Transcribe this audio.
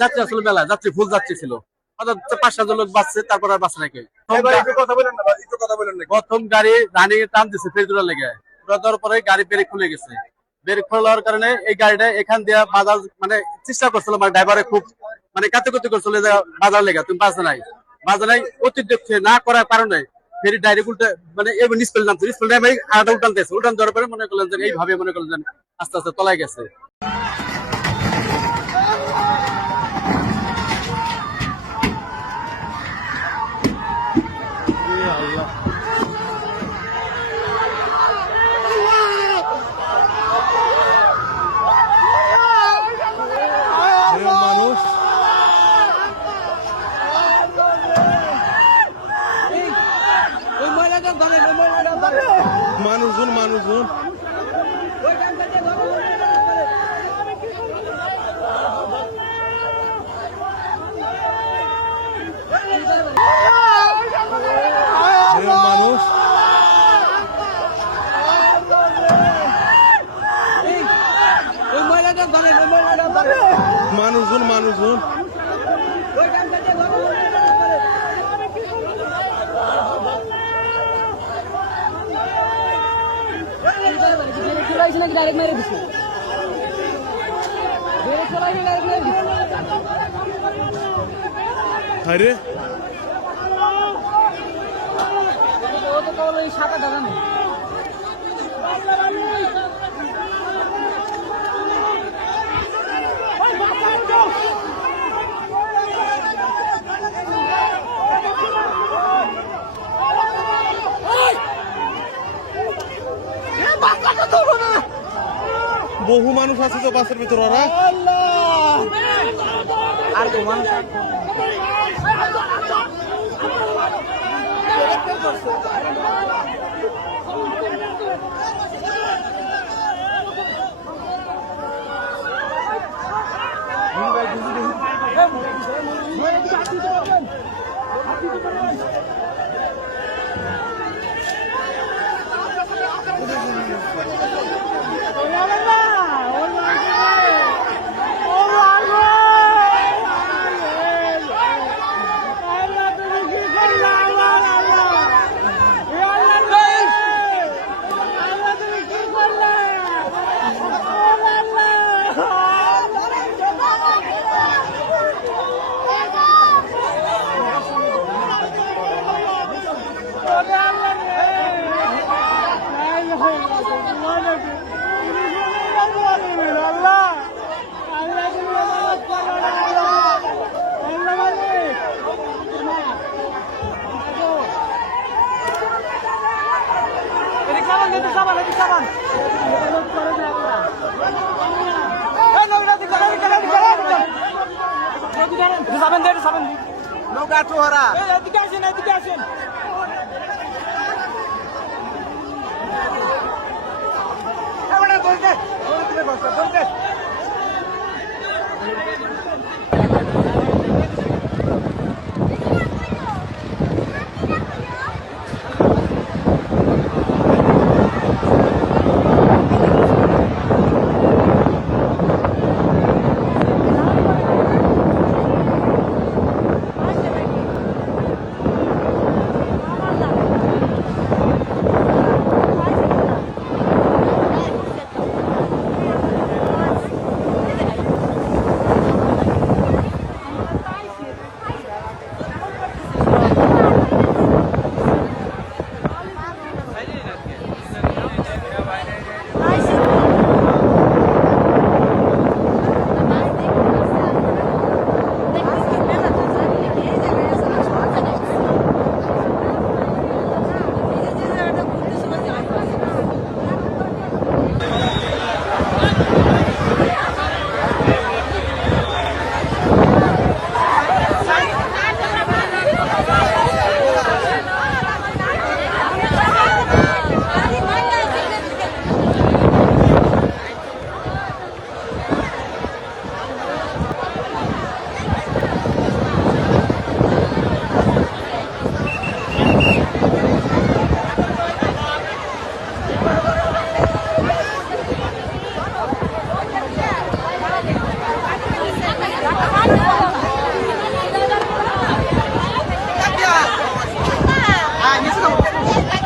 যাত্রী আসলে মেলা যাত্রী ফুল যাত্রী ছিল, 5-7 লোক বাঁচছে, তারপর আর বাঁচে নাকি। প্রথম গাড়ি রানিং এ টান দিচ্ছে ফেজুরা লেগে, দেওয়ার পরে গাড়ি ব্রেক খুলে গেছে। ব্রেক খোলার কারণে এই গাড়িটা এখান দিয়ে বাজার মানে চেষ্টা করছিল, মানে ড্রাইভারে খুব মানে কাতুকুতি করছিল যে বাজার লেগে তুমি বাজে নাই অতিরিক্ত না করার কারণে ফেরি ডাইরেক্ট উল্টে মানে এবার নিষ্পেল নামছে, নিষ্পেল নামে আটা উল্টানতেছে, উল্টান দেওয়ার পরে মনে করলেন যে এইভাবে মনে করলেন আস্তে আস্তে তলায় গেছে। মানুষজন মানুষজন মানুষ মানুষজন মানুষজন ডাইরেক্ট মেরে দিচ্ছে আরে ও তো কেবল ওই 7-8 জানে। বহু মানুষ আছে তো বাসের ভিতর, ওরা আর তো মানুষ নৌকা টোহরা এদিকে আসেন, এদিকে আসেন। Ah, nisso não.